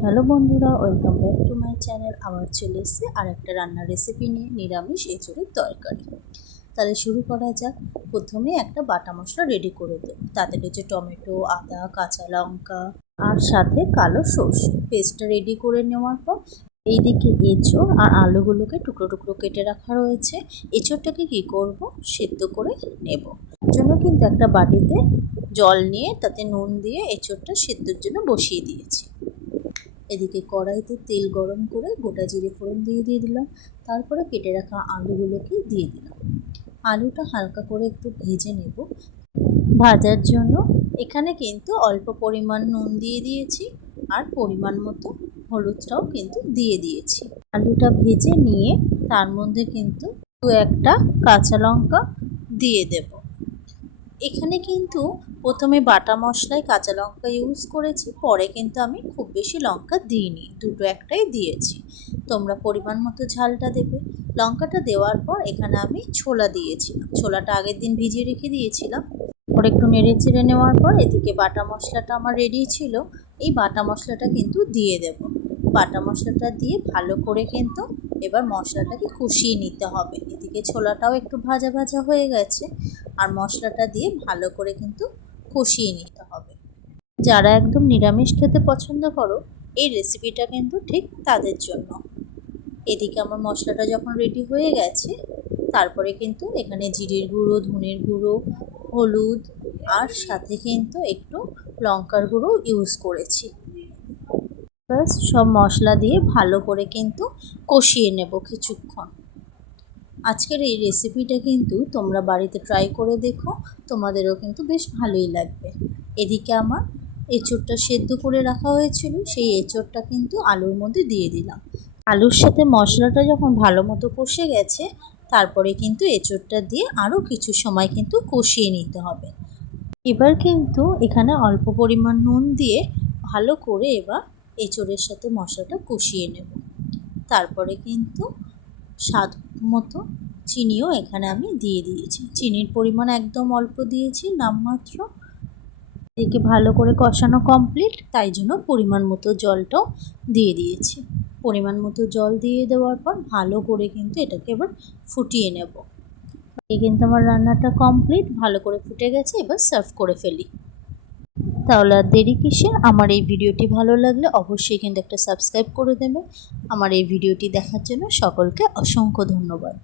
Hello বন্ধুরা, welcome back to my channel. আবার চলে এসেছি আর একটা রান্নার রেসিপি নিয়ে, নিরামিষ এঁচোড়ের তরকারি। তাহলে শুরু করা যাক। প্রথমে একটা বাটা মশলা রেডি করে দেব। তাতে রয়েছে টমেটো, আদা, কাঁচা লঙ্কা আর সাথে কালো সর্ষে পেস্টটা রেডি করে নেওয়ার পর এইদিকে এঁচোড় আর আলুগুলোকে টুকরো টুকরো কেটে রাখা রয়েছে। এঁচোড়টাকে কি করব, সেদ্ধ করে নেব। জন্য কিন্তু একটা বাটিতে জল নিয়ে তাতে নুন দিয়ে এঁচোড়টা সেদ্ধর জন্য বসিয়ে দিয়েছি। এদিকে কড়াইতে তেল গরম করে গোটা জিরে ফোড়ন দিয়ে দিলাম। তারপরে কেটে রাখা আলুগুলোকে দিয়ে দিলাম। আলুটা হালকা করে একটু ভেজে নেব। ভাজার জন্য এখানে কিন্তু অল্প পরিমাণ নুন দিয়ে দিয়েছি আর পরিমাণ মতো হলুদটাও কিন্তু দিয়ে দিয়েছি। আলুটা ভেজে নিয়ে তার মধ্যে কিন্তু একটা কাঁচা লঙ্কা দিয়ে দেব। এখানে কিন্তু প্রথমে বাটা মশলায় কাঁচা লঙ্কা ইউজ করেছি, পরে কিন্তু আমি খুব বেশি লঙ্কা দিইনি, দুটো একটাই দিয়েছি। তোমরা পরিমাণ মতো ঝালটা দেবে। লঙ্কাটা দেওয়ার পর এখানে আমি ছোলা দিয়েছিলাম। ছোলাটা আগের দিন ভিজিয়ে রেখে দিয়েছিলাম। পরে একটু নেড়ে চেড়ে নেওয়ার পর এদিকে বাটা মশলাটা আমার রেডি ছিল। এই বাটা মশলাটা কিন্তু দিয়ে দেব। বাটা মশলাটা দিয়ে ভালো করে কিন্তু এবার মশলাটাকে কষিয়ে নিতে হবে। এদিকে ছোলাটাও একটু ভাজা ভাজা হয়ে গেছে আর মশলাটা দিয়ে ভালো করে কিন্তু কষিয়ে নিতে হবে। যারা একদম নিরামিষ খেতে পছন্দ করো, এই রেসিপিটা কিন্তু ঠিক তাদের জন্য। এদিকে আমার মশলাটা যখন রেডি হয়ে গেছে, তারপরে কিন্তু এখানে জিরের গুঁড়ো, ধনের গুঁড়ো, হলুদ আর সাথে কিন্তু একটু লঙ্কার গুঁড়ো ইউজ করেছি। ব্যাস সব মশলা দিয়ে ভালো করে কিন্তু কষিয়ে নেব কিছুক্ষণ। আজকের এই রেসিপিটা কিন্তু তোমরা বাড়িতে ট্রাই করে দেখো, তোমাদেরও কিন্তু বেশ ভালোই লাগবে। এদিকে আমার এঁচোড়টা সেদ্ধ করে রাখা হয়েছিল, সেই এঁচোড়টা কিন্তু আলুর মধ্যে দিয়ে দিলাম। আলুর সাথে মশলাটা যখন ভালো মতো কষে গেছে, তারপরে কিন্তু এঁচোড়টা দিয়ে আরও কিছু সময় কিন্তু কষিয়ে নিতে হবে। এবার কিন্তু এখানে অল্প পরিমাণ নুন দিয়ে ভালো করে এবার এঁচোড়ের সাথে মশলাটা কষিয়ে নেব। তারপরে কিন্তু স্বাদ মতো চিনিও এখানে আমি দিয়ে দিয়েছি। চিনির পরিমাণ একদম অল্প দিয়েছি, নামমাত্র। এদিকে ভালো করে কষানো কমপ্লিট, তাই জন্য পরিমাণ মতো জলটাও দিয়ে দিয়েছি। পরিমাণ মতো জল দিয়ে দেওয়ার পর ভালো করে কিন্তু এটাকে এবার ফুটিয়ে নেব। এই কিন্তু আমার রান্নাটা কমপ্লিট, ভালো করে ফুটে গেছে। এবার সার্ভ করে ফেলি। তাহলে আর দেরি কিসের? আমার এই ভিডিওটি ভালো লাগলে অবশ্যই কিন্তু একটা সাবস্ক্রাইব করে দেবে। আমার এই ভিডিওটি দেখার জন্য সকলকে অসংখ্য ধন্যবাদ।